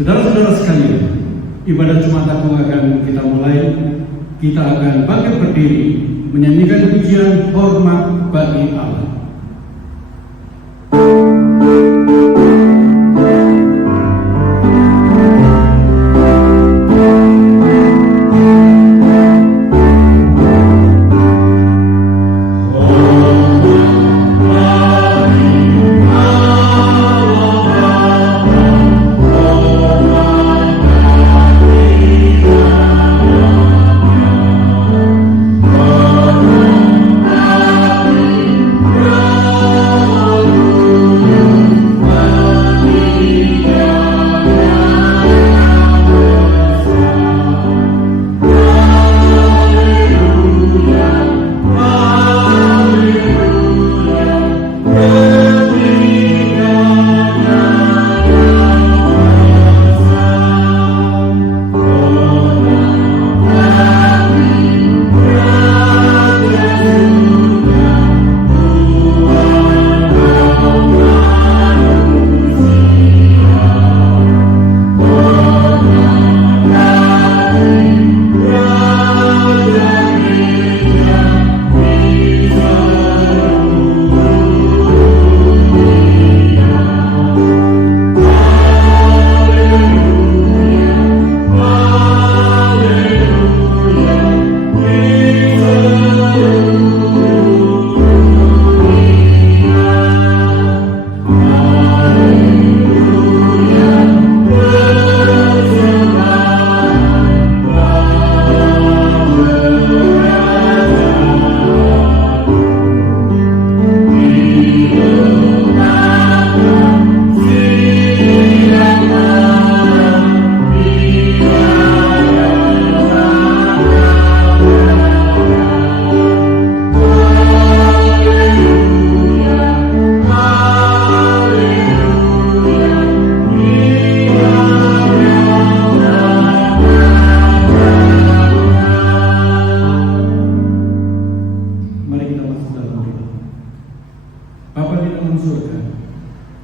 Saudara-saudara sekalian, ibadah Jumat Agung akan kita mulai. Kita akan bangkit berdiri menyanyikan pujian hormat bagi Allah.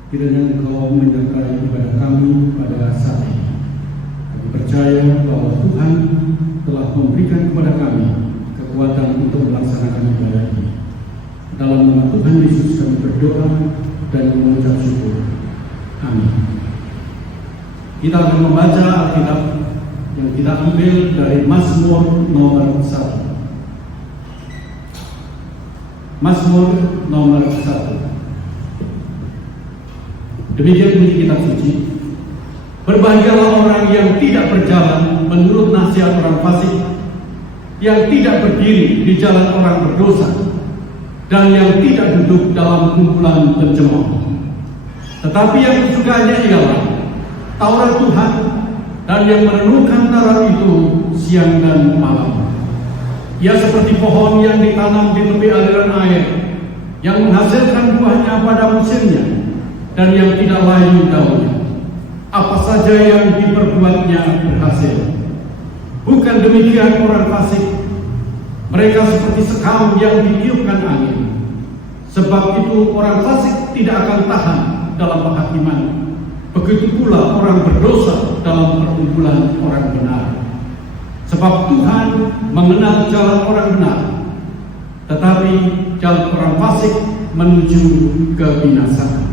Kiranya Engkau menyertai ibadah kami pada saat ini. Kami percaya bahwa Tuhan telah memberikan kepada kami kekuatan untuk melaksanakan ibadah ini. Dalam nama Tuhan Yesus kami berdoa dan mengucap syukur. Amin. Kita akan membaca Alkitab yang kita ambil dari Mazmur nomor 1. Mazmur nomor 1. Demikian bunyi kitab suci. Berbahagialah orang yang tidak berjalan menurut nasihat orang fasik, yang tidak berdiri di jalan orang berdosa, dan yang tidak duduk dalam kumpulan pencemooh. Tetapi yang disukainya ialah Taurat Tuhan, dan yang merenungkan Taurat itu siang dan malam. Ia seperti pohon yang ditanam di tepi aliran air, yang menghasilkan buahnya pada musimnya, dan yang tidak layu daunnya. Apa saja yang diperbuatnya berhasil. Bukan demikian orang fasik. Mereka seperti sekam yang ditiupkan angin. Sebab itu orang fasik tidak akan tahan dalam penghakiman. Begitu pula orang berdosa dalam perkumpulan orang benar. Sebab Tuhan mengenal jalan orang benar, tetapi jalan orang fasik menuju kebinasaan.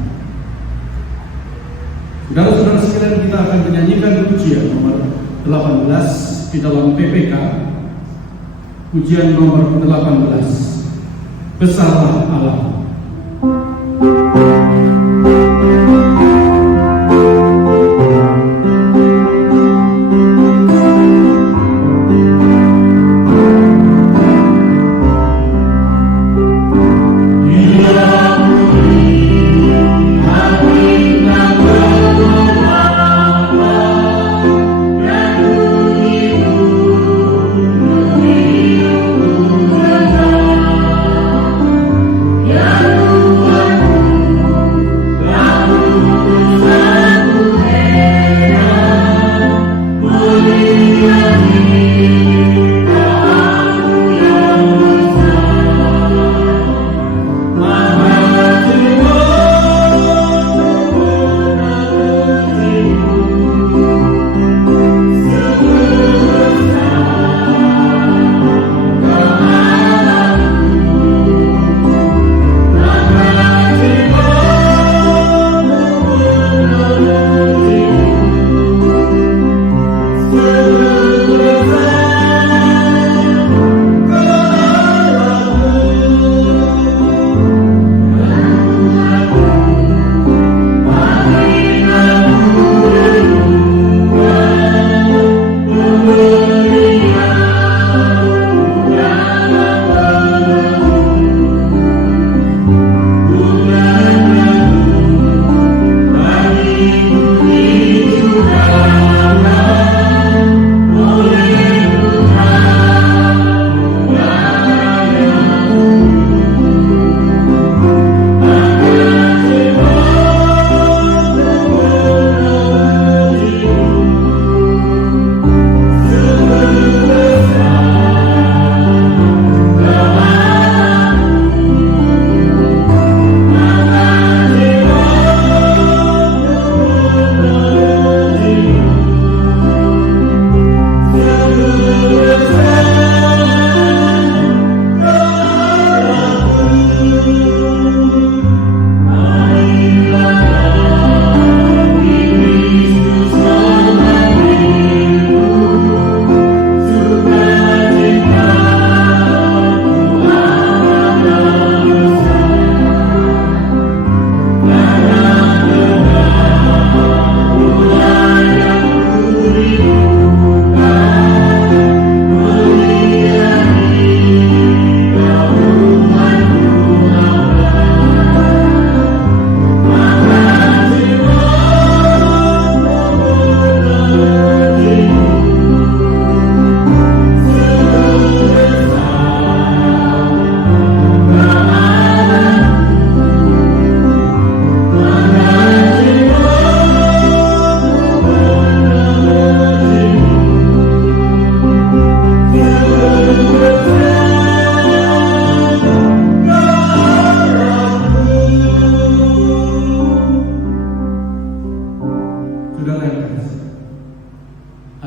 Saudara-saudara sekalian, kita akan menyanyikan pujian nomor 18 di dalam PPK. Pujian nomor 18. Besarlah Allah. Yeah.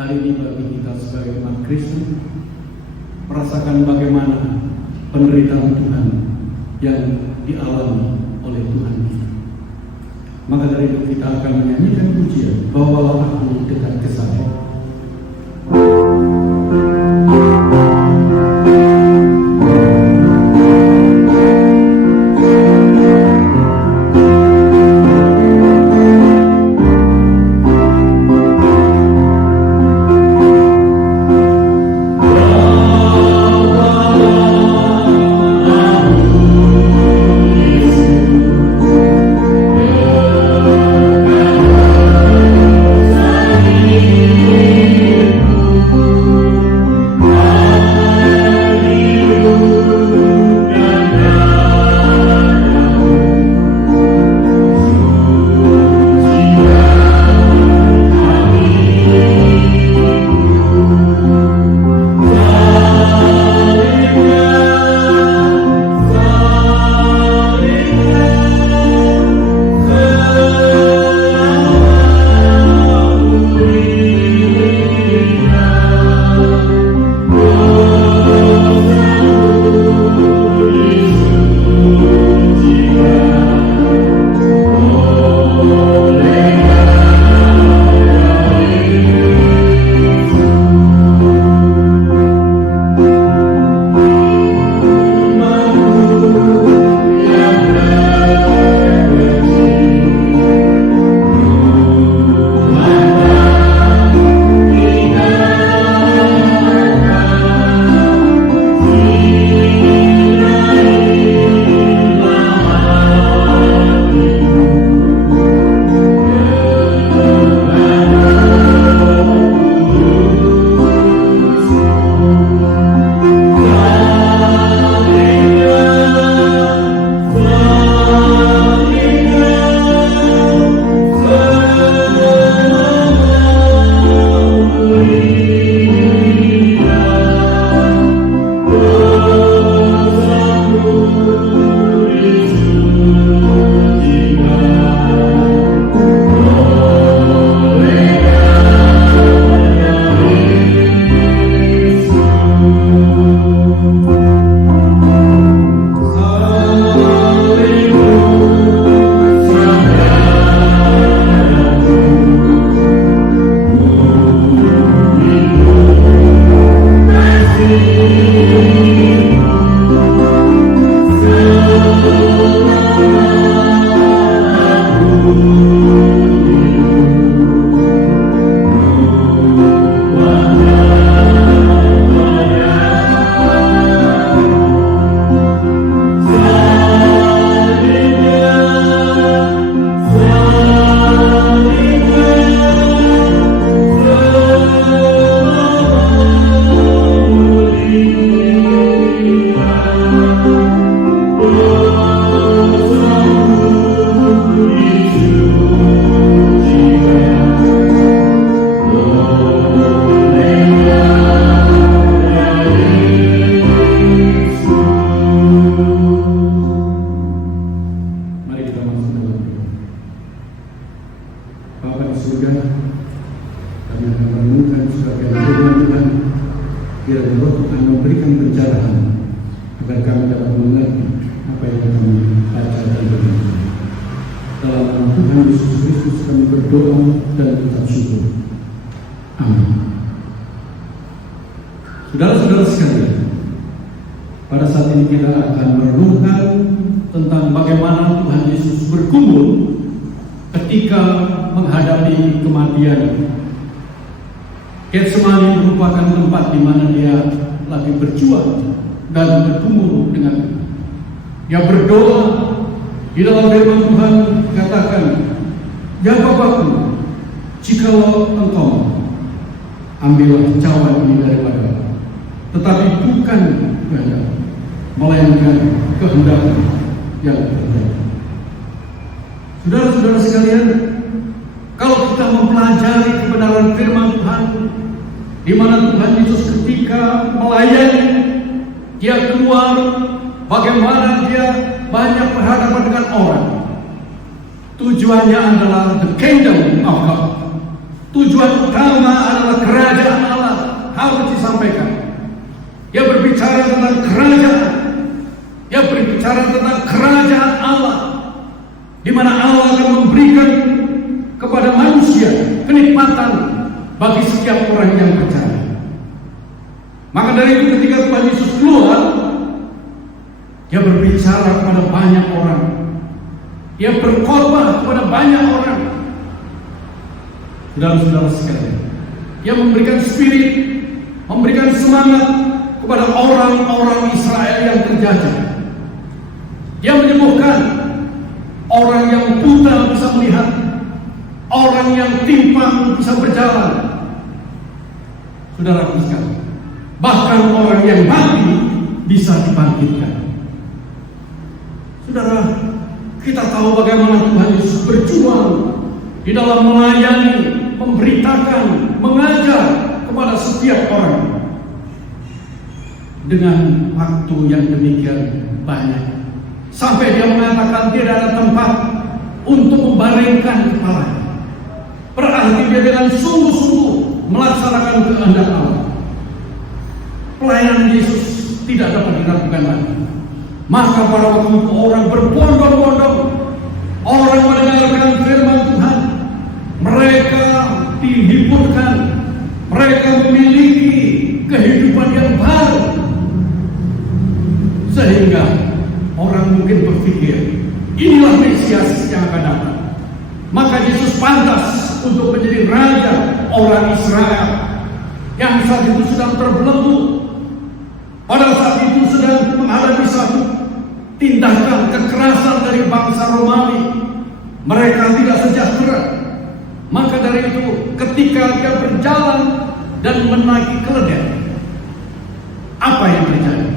hari ini bagi kita sebagai umat Kristen merasakan bagaimana penderitaan Tuhan yang dialami oleh Tuhan kita. Maka dari itu kita akan menyanyikan pujian, bawalah aku dekat ke Saya. Kiranya Roh Tuhan memberikan pencerahan agar kami dapat mengerti apa yang kami baca dan dengar. Dalam nama Tuhan Yesus Kristus kami berdoa dan mengucap syukur. Amin. Saudara-saudara sekalian, pada saat ini kita akan merenungkan tentang bagaimana Tuhan Yesus bergumul ketika menghadapi kematian. Getsemani merupakan tempat di mana dia lagi berjuang dan bergumul dengan dia berdoa. Di dalam firman Tuhan katakan, "Ya Bapakku, jikalau Engkau, ambillah cawan ini daripada, tetapi bukan kehendak, melainkan kehendak yang terjadi." Saudara-saudara sekalian, kalau kita mempelajari kebenaran firman Tuhan, di mana Tuhan Yesus ketika melayani, dia keluar, bagaimana dia banyak berhadapan dengan orang. Tujuannya adalah the kingdom of God, Tujuan utama adalah kerajaan Allah harus disampaikan. Dia berbicara tentang kerajaan. Dia berbicara tentang kerajaan Allah, di mana Allah akan memberikan kepada manusia kenikmatan bagi setiap orang yang percaya. Maka dari itu ketika Tuhan Yesus keluar, dia berbicara kepada banyak orang. Dia berkhotbah kepada banyak orang. Saudara-saudara sekalian, dia memberikan spirit, memberikan semangat kepada orang-orang Israel yang terjajah. Dia menyembuhkan orang yang buta bisa melihat, orang yang timpang bisa berjalan. Saudara sekalian, bahkan orang yang mati bisa dibangkitkan. Saudara, kita tahu bagaimana Tuhan Yesus berjuang di dalam melayani, memberitakan, mengajar kepada setiap orang dengan waktu yang demikian banyak. Sampai dia mengatakan tidak ada tempat untuk membaringkan kepalanya. Berarti dia dengan sungguh-sungguh melaksanakan kehendak Allah. Pelayanan Yesus tidak dapat dilakukan lagi. Maka pada waktu itu orang berbondong-bondong, orang mendengarkan firman Tuhan, mereka dihiburkan, mereka memiliki kehidupan yang baru, sehingga orang mungkin berpikir inilah Mesias yang akan datang. Maka Yesus pantas untuk menjadi raja orang Israel yang saat itu sedang terbelenggu, pada saat itu sedang menghadapi satu tindakan kekerasan dari bangsa Romawi. Mereka tidak sejahtera. Maka dari itu ketika dia berjalan dan menaiki keledai, apa yang terjadi?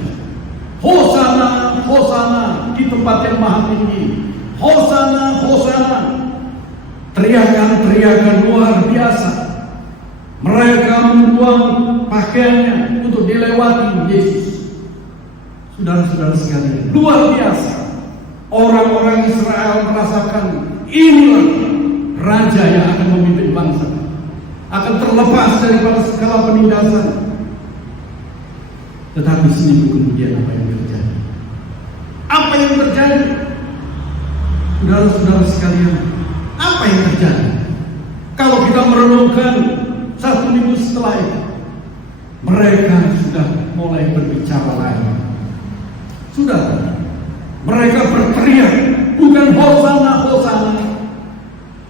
Hosana, Hosana di tempat yang maha tinggi. Hosana, Hosana. Teriakan-teriakan luar biasa. Mereka membuang pakaiannya untuk dilewati Yesus. Saudara-saudara sekalian, luar biasa. Orang-orang Israel merasakan inilah raja yang akan memimpin bangsa, akan terlepas daripada segala penindasan. Tetapi seminggu kemudian apa yang terjadi? Apa yang terjadi? Saudara-saudara sekalian, apa yang terjadi? Kalau kita merenungkan satu minggu setelah itu, mereka sudah mulai berbicara lagi. Sudah, mereka berteriak, bukan Hosana, Hosana,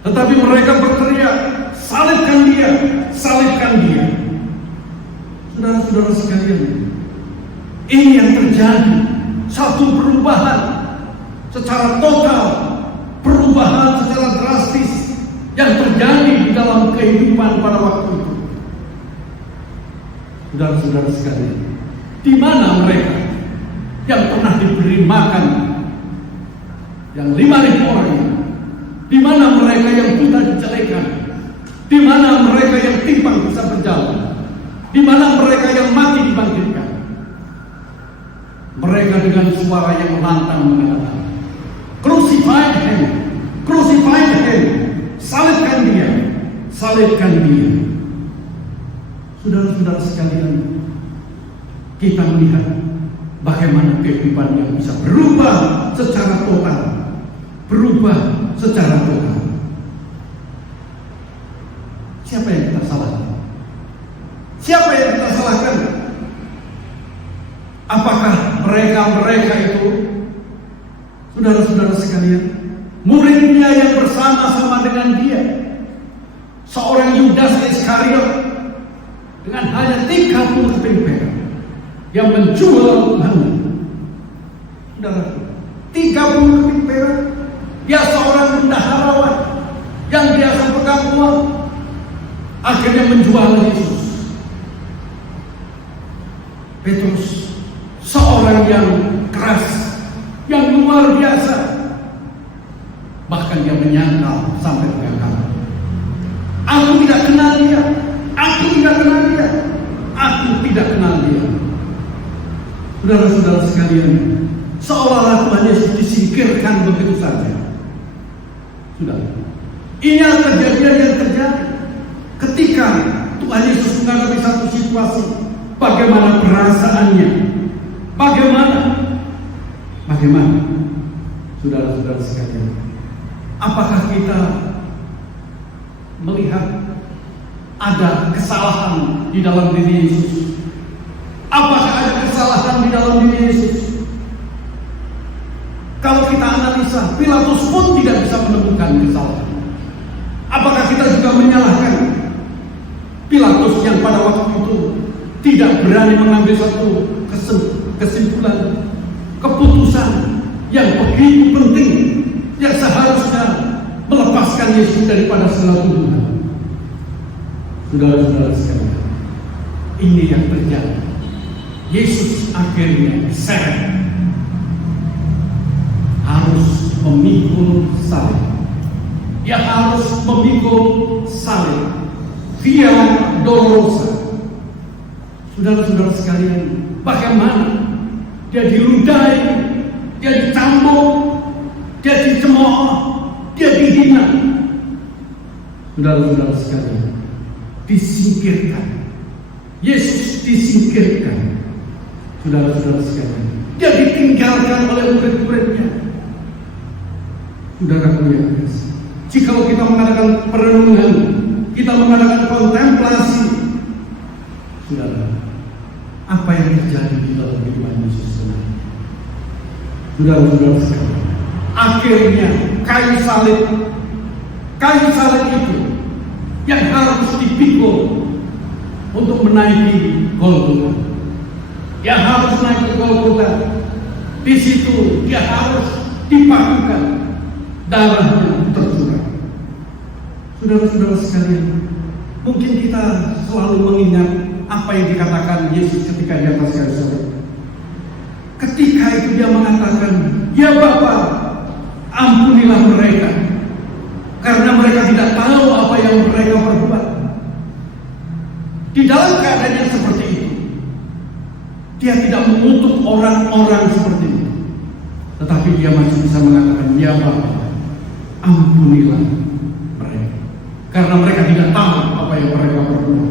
tetapi mereka berteriak, salibkan dia, salibkan dia. Saudara-saudara sekalian, ini yang terjadi, satu perubahan secara total, perubahan secara drastis yang terjadi di dalam kehidupan pada waktu itu. Saudara-saudara sekalian, di mana mereka yang pernah diberi makan yang 5.000 orang? Di mana mereka yang buta dijelekan? Di mana mereka yang timpang bisa berjalan? Di mana mereka yang mati dibangkitkan? Mereka dengan suara yang lantang mengatakan, "Crucify him, crucify him, salibkan dia, salibkan dia." Saudara-saudara sekalian, kita melihat bagaimana kehidupan yang bisa berubah secara total, berubah secara total. Siapa yang kita salahkan? Siapa yang kita salahkan? Apakah mereka itu, saudara-saudara sekalian, muridnya yang bersama-sama dengan dia, seorang Yudas Iskariot dengan hanya 30 keping perak yang menjual Tuhan? Saudara, 30 keping perak. Dia seorang bendaharawan yang biasa pegang uang, akhirnya menjual Yesus. Petrus, seorang yang keras, yang luar biasa, bahkan dia menyangkal sampai mengangkat, "Aku tidak kenal dia, aku tidak kenal dia, aku tidak kenal dia." Saudara-saudara sekalian, seolah-olah Tuhan Yesus disingkirkan begitu saja. Sudah, ini kejadian yang terjadi. Ketika Tuhan Yesus menghadapi satu situasi, bagaimana perasaannya? Bagaimana? Saudara-saudara sekalian, apakah kita melihat ada kesalahan di dalam diri Yesus? Apakah ada kesalahan di dalam diri Yesus? Kalau kita analisa, Pilatus pun tidak bisa menemukan kesalahan. Apakah kita juga menyalahkan Pilatus yang pada waktu itu tidak berani mengambil satu kesimpulan, keputusan yang begitu penting, yang seharusnya melepaskan Yesus daripada segala tuduhan? Saudara-saudara sekalian, ini yang terjadi. Yesus akhirnya diseret, harus memikul salib. Dia harus memikul salib via dolorosa. Saudara-saudara sekalian, bagaimana dia diludahi, dia dicambuk, dia dicemooh, dia dihina. Saudara-saudara sekalian, disingkirkan. Yesus disingkirkan. Saudara-saudara sekalian, dia ditinggalkan oleh murid-muridnya. Saudara-saudara yang kasih, jikalau kita mengadakan perenungan, kita mengadakan kontemplasi, saudara, apa yang terjadi di dalam kehidupan Yesus sendiri? Saudara-saudara sekalian, akhirnya kayu salib itu yang harus dipikul untuk menaiki Golgota. Dia harus naik ke Golgota. Di situ dia harus dipakukan, darahnya tercurah. Saudara-saudara sekalian, mungkin kita selalu mengingat apa yang dikatakan Yesus ketika di atas kayu salib. Ketika itu dia mengatakan, "Ya Bapa, ampunilah mereka, karena mereka tidak tahu apa yang mereka perbuat." Di dalam keadaan yang seperti itu, dia tidak mengutuk orang-orang seperti itu, tetapi dia masih bisa mengatakan, "Ya Bapa, ampunilah mereka, karena mereka tidak tahu apa yang mereka perbuat."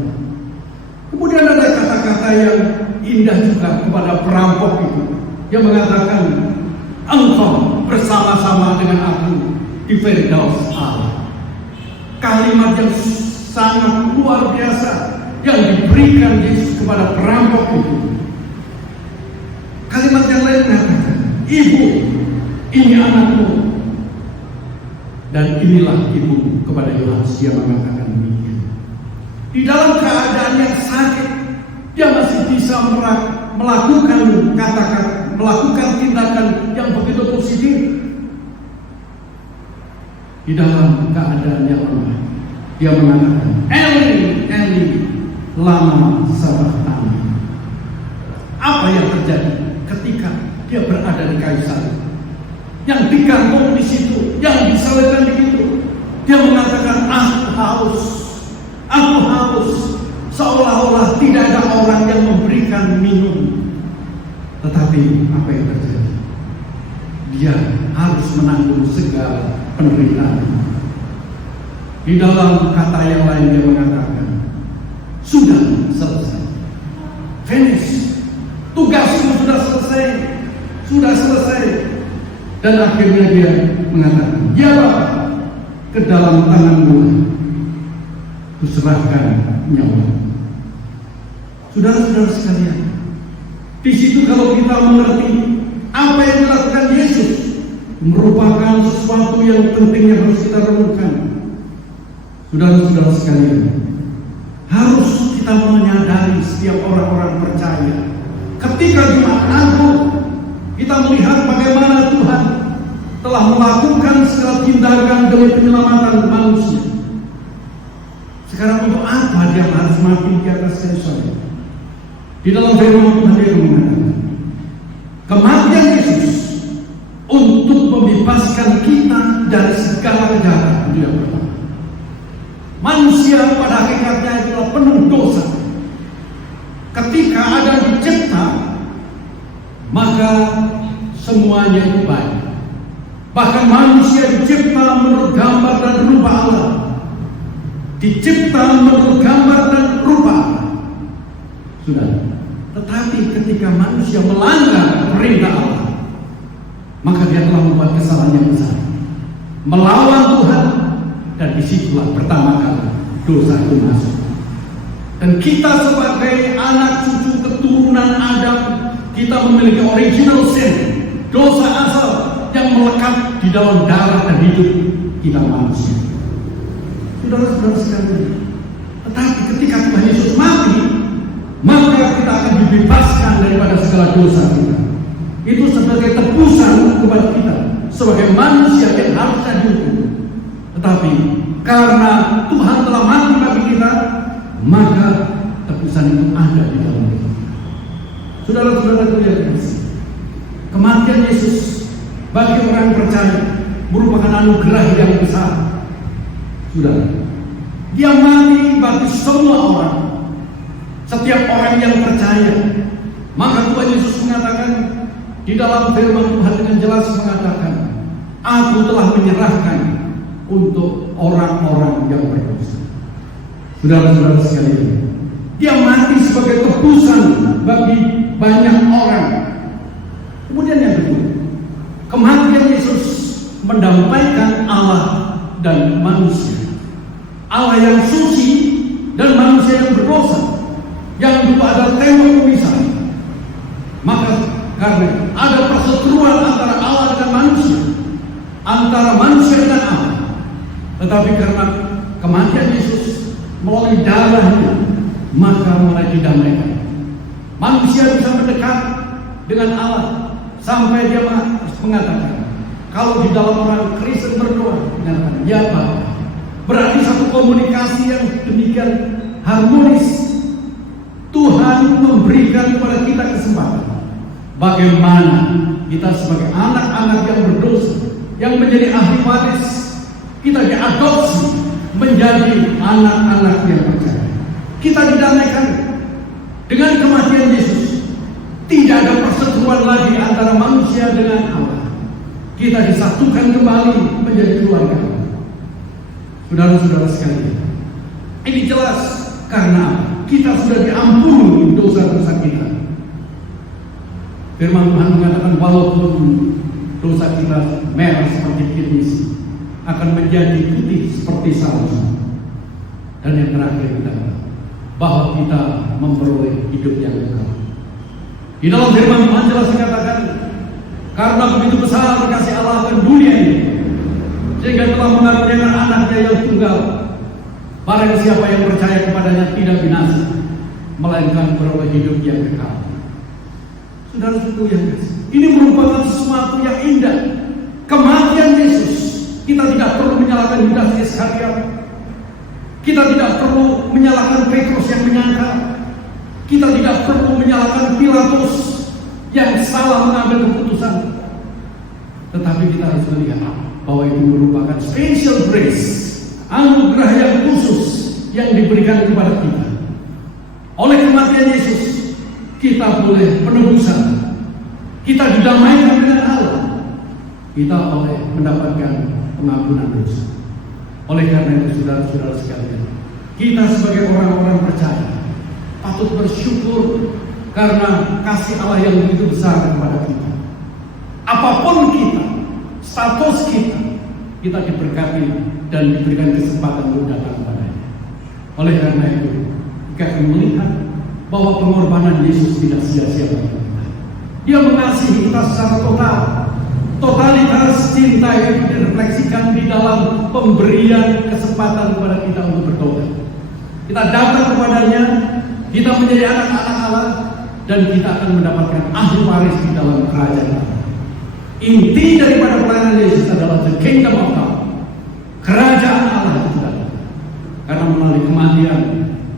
Kemudian ada kata-kata yang indah juga kepada perampok itu. Dia mengatakan, "Engkau bersama-sama dengan aku di Firdaus Allah." Kalimat yang sangat luar biasa yang diberikan Yesus kepada perampok itu. Kalimat yang lain mengatakan, "Ibu, ini anakmu." Dan inilah ibu kepada Yohanes, dia mengatakan demikian. Di dalam keadaan yang sakit, dia masih bisa melakukan kata-kata, melakukan tindakan yang begitu positif. Di dalam keadaan yang lemah, dia mengatakan, "Eli, Eli, lama sabachthani." Apa yang terjadi ketika dia berada di kayu salib, yang digantung di situ, yang disalibkan di situ? Dia mengatakan, aku haus, seolah-olah tidak ada orang yang memberikan minum. Tetapi apa yang terjadi? Dia harus menanggung segala penderitaan. Di dalam kata yang lain dia mengatakan, "Sudah selesai, finish, tugasmu sudah selesai." Dan akhirnya dia mengatakan, "Ya Bapa, ke dalam tanganmu kuserahkan nyawa." Saudara-saudara sekalian, di situ kalau kita mengerti apa yang dilakukan Yesus, merupakan sesuatu yang penting yang harus kita renungkan. Saudara-saudara sekalian, harus kita menyadari setiap orang-orang percaya, ketika Jumat Agung kita melihat bagaimana Tuhan telah melakukan segala tindakan demi penyelamatan manusia. Sekarang untuk apa dia harus mati di atas kayu salib? Di dalam firman Tuhan dia mengatakan, kematian Yesus untuk membebaskan kita dari segala kejahatan. Itu yang pertama. Manusia pada hakikatnya itulah penuh dosa. Ketika ada dicipta, maka semuanya itu baik. Bahkan manusia dicipta menurut gambar dan rupa Allah. dicipta menurut gambar dan rupa sudah. Tetapi ketika manusia melanggar perintah Allah, maka dia telah membuat kesalahan yang besar, melawan Tuhan, dan disitulah pertama kali dosa itu masuk. Dan kita sebagai anak cucu keturunan Adam, kita memiliki original sin, dosa asal yang melekat di dalam darah dan hidup kita manusia. Saudara-saudara sekalian, tetapi ketika Tuhan Yesus mati, maka kita akan dibebaskan daripada segala dosa kita. Itu sebagai tebusan kepada kita sebagai manusia yang harusnya dihukum. Tetapi karena Tuhan telah mati bagi kita, maka tebusan itu ada di dalam kita. Saudara-saudara yang kasih, kematian Yesus bagi orang percaya merupakan anugerah yang besar. Sudah, dia mati bagi semua orang, setiap orang yang percaya. Maka Tuhan Yesus mengatakan di dalam firman Tuhan dengan jelas mengatakan, Aku telah menyerahkan untuk orang-orang yang berdosa. Saudara-saudara sekalian, dia mati sebagai tebusan bagi banyak orang. Kemudian yang kedua, kematian Yesus mendamaikan Allah dan manusia. Allah yang suci dan manusia yang berdosa, yang dulu ada tembok pemisah. Maka karena ada perseteruan antara Allah dan manusia, antara manusia dan Allah, tetapi karena kematian Yesus melalui darahnya, maka mulai didamaikan. Manusia bisa mendekat dengan Allah sampai dia mengatakan, kalau di dalam orang Kristen berdoa, mengatakan ya Bapa, berarti satu komunikasi yang demikian harmonis. Tuhan memberikan kepada kita kesempatan bagaimana kita sebagai anak-anak yang berdosa, yang menjadi ahli waris, kita diadopsi menjadi anak-anak yang percaya. Kita didamaikan dengan kematian Yesus. Tidak ada perseteruan lagi antara manusia dengan Allah. Kita disatukan kembali menjadi keluarga. Saudara-saudara sekalian, ini jelas karena kita sudah diampuni dosa-dosa kita. Firman Tuhan mengatakan walaupun dosa kita merah seperti kirmis, akan menjadi putih seperti salju. Dan yang terakhir kita bahwa kita memperoleh hidup yang kekal. Di dalam firman Tuhan jelas dikatakan, karena begitu besar kasih Allah akan dunia ini, sehingga telah mengaruniakan anaknya yang tunggal, barang siapa yang percaya kepadanya tidak binasa, melainkan beroleh hidup yang kekal. Saudara-saudara yang kasih, ini merupakan sesuatu yang indah. Kematian Yesus, kita tidak perlu menyalahkan Yudas Iskariot, kita tidak perlu menyalahkan Petrus yang menyangkal, kita tidak perlu menyalahkan Pilatus yang salah mengambil keputusan. Tetapi kita harus melihat bahwa itu merupakan special grace, anugerah yang khusus yang diberikan kepada kita. Oleh kematian Yesus, kita boleh penebusan, kita didamaikan dengan Allah, kita oleh mendapatkan pengampunan dosa. Oleh karena itu, saudara-saudara sekalian, kita sebagai orang-orang percaya patut bersyukur karena kasih Allah yang begitu besar kepada kita. Apapun kita, status kita, kita diberkati dan diberikan kesempatan untuk datang kepadanya. Oleh karena itu, kita akan melihat bahwa pengorbanan Yesus tidak sia-sia bagi kita. Dia mengasihi kita secara total. Totalitas cinta yang direfleksikan di dalam pemberian kesempatan kepada kita untuk bertobat. Kita datang kepadanya, kita menjadi anak-anak Allah, dan kita akan mendapatkan ahli waris di dalam kerajaan Allah. Inti daripada pelayanan Yesus adalah the kingdom of God. Kerajaan Allah itu datang. Karena melalui kematian,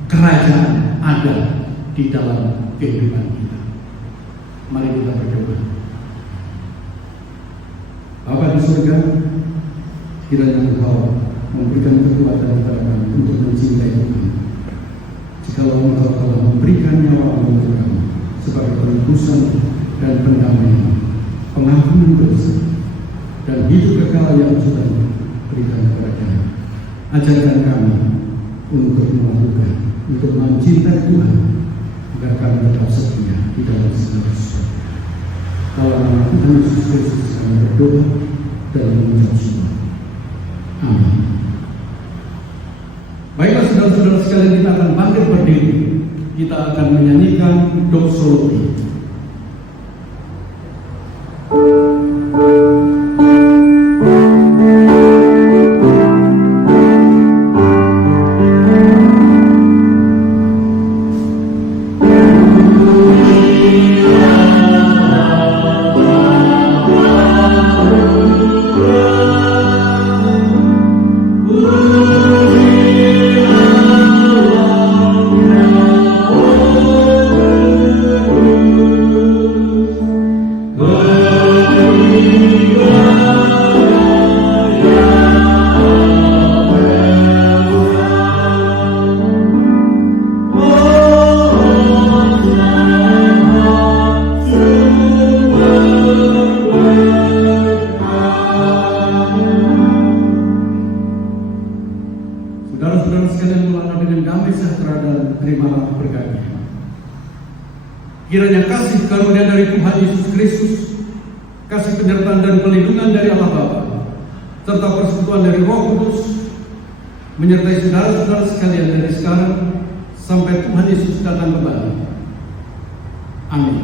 kerajaan ada di dalam kehidupan kita. Mari kita berdoa. Bapa di surga, kiranya Engkau memberikan kekuatan kepada kami untuk mencintai Tuhan. Jikalau Engkau telah memberikan nyawa untuk kami sebagai penebusan dan pendamaian, pengampunan dosa, dan hidup kekal yang sudah berikan kepada kami. Ajarkan kami untuk melakukan, untuk mencintai Tuhan, agar kami tetap setia di dalam segala sesuatu. Dalam nama Tuhan Yesus Kristus kami berdoa dan mengucap syukur. Amin. Baiklah saudara-saudara sekalian, kita akan bangkit berdiri. Kita akan menyanyikan doksologi. Saudara-saudara sekalian, pulanglah dengan damai sejahtera dan terimalah berkatnya. Kiranya kasih karunia dari Tuhan Yesus Kristus, kasih penyertaan dan pelindungan dari Allah Bapa, serta persekutuan dari Roh Kudus menyertai saudara-saudara sekalian dari sekarang sampai Tuhan Yesus datang kembali. Amin.